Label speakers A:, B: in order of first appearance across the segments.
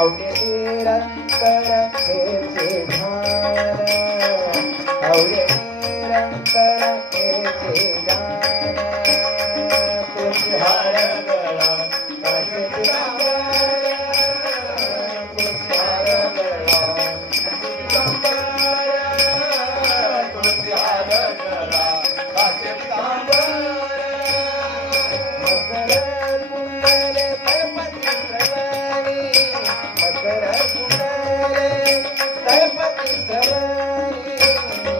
A: अवघे निरंतर हेचे ध्यान अवघे निरंतर हेचे
B: ध्यान
A: पुष्हार
B: गळा
A: असे पुष्हार गळा
B: तुझ्या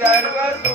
B: सर्वसू